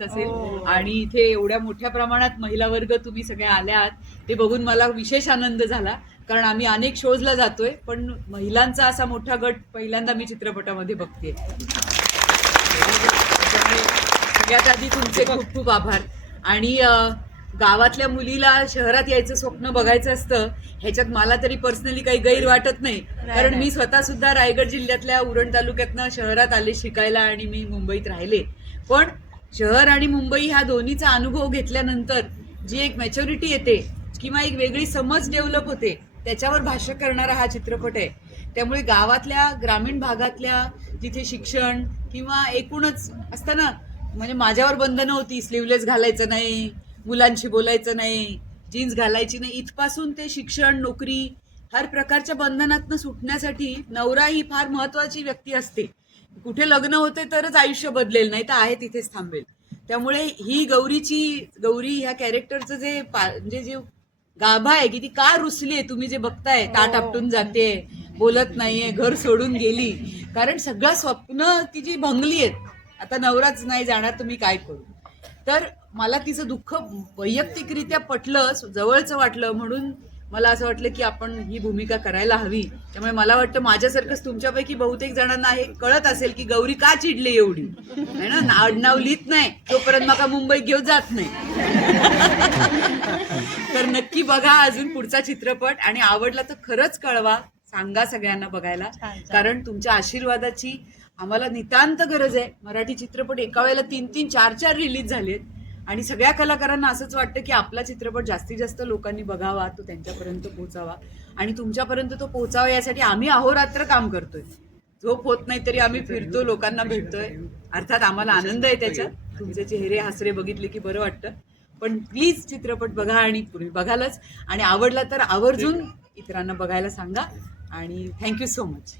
असेल आणि इथे एवढ्या मोठ्या प्रमाणात महिला वर्ग तुम्ही सगळ्या आल्यात ते बघून मला विशेष आनंद झाला. कारण आम्ही अनेक शोजला जातोय पण महिलांचा असा मोठा गट पहिल्यांदा मी चित्रपटामध्ये बघते. सगळ्यात आधी तुमचे खूप खूप आभार. आणि गावातल्या मुलीला शहरात यायचं स्वप्न बघायचं असतं ह्याच्यात मला तरी पर्सनली काही गैर वाटत नाही. कारण मी स्वतः सुद्धा रायगड जिल्ह्यातल्या उरण तालुक्यातनं शहरात आले शिकायला आणि मी मुंबईत राहिले. पण शहर आणि मुंबई ह्या दोन्हीचा अनुभव घेतल्यानंतर जी एक मॅच्युरिटी येते किंवा एक वेगळी समज डेव्हलप होते त्याच्यावर भाष्य करणारा हा चित्रपट आहे. त्यामुळे गावातल्या ग्रामीण भागातल्या जिथे शिक्षण किंवा एकूणच असतं ना, म्हणजे माझ्यावर बंधनं होती, स्लीवलेस घालायचं नाही, मुलांशी बोलायचं नाही, जीन्स घालायची नाही, इथपासून ते शिक्षण नोकरी हर प्रकारच्या बंधनातनं सुटण्यासाठी नवरा ही फार महत्वाची व्यक्ती असते. कुठे लग्न होते तरच आयुष्य बदलेल, नाही तर आहे तिथेच थांबेल. त्यामुळे ही गौरी ह्या कॅरेक्टरचं जे म्हणजे जे गाभा आहे की ती का रुसली आहे तुम्ही जे बघताय, ताट आपटून जाते, बोलत नाहीये, घर सोडून गेली, कारण सगळं स्वप्न तिची भंगली आहेत. आता नवराच नाही जाणार तर मी काय करू. तर मला तिचं दुःख वैयक्तिकरित्या पटलं, जवळचं वाटलं, म्हणून मला असं वाटलं की आपण ही भूमिका करायला हवी. त्यामुळे मला वाटतं माझ्यासारखंच तुमच्यापैकी बहुतेक जणांना हे कळत असेल की गौरी का चिडली एवढी, है ना. आडनाव लिहित नाही तोपर्यंत मला मुंबईत घेऊन जात नाही. तर नक्की बघा अजून पुढचा चित्रपट आणि आवडला तर खरंच कळवा, सांगा सगळ्यांना बघायला. कारण तुमच्या आशीर्वादाची आम्हाला नितांत गरज आहे. मराठी चित्रपट एका वेळेला 3-3, 4-4 रिलीज झालेत आणि सगळ्या कलाकारांना असंच वाटतं की आपला चित्रपट जास्तीत जास्त लोकांनी बघावा, तो त्यांच्यापर्यंत पोहोचावा आणि तुमच्यापर्यंत तो पोहोचावा यासाठी आम्ही अहोरात्र काम करतोय. झोप होत नाही तरी आम्ही फिरतो, लोकांना भेटतोय. अर्थात आम्हाला आनंद आहे त्याच्यात, तुमचे चेहरे हसरे बघितले की बरं वाटतं. पण प्लीज चित्रपट बघा आणि पूर्वी बघालच आणि आवडला तर आवर्जून इतरांना बघायला सांगा. आणि थँक्यू सो मच.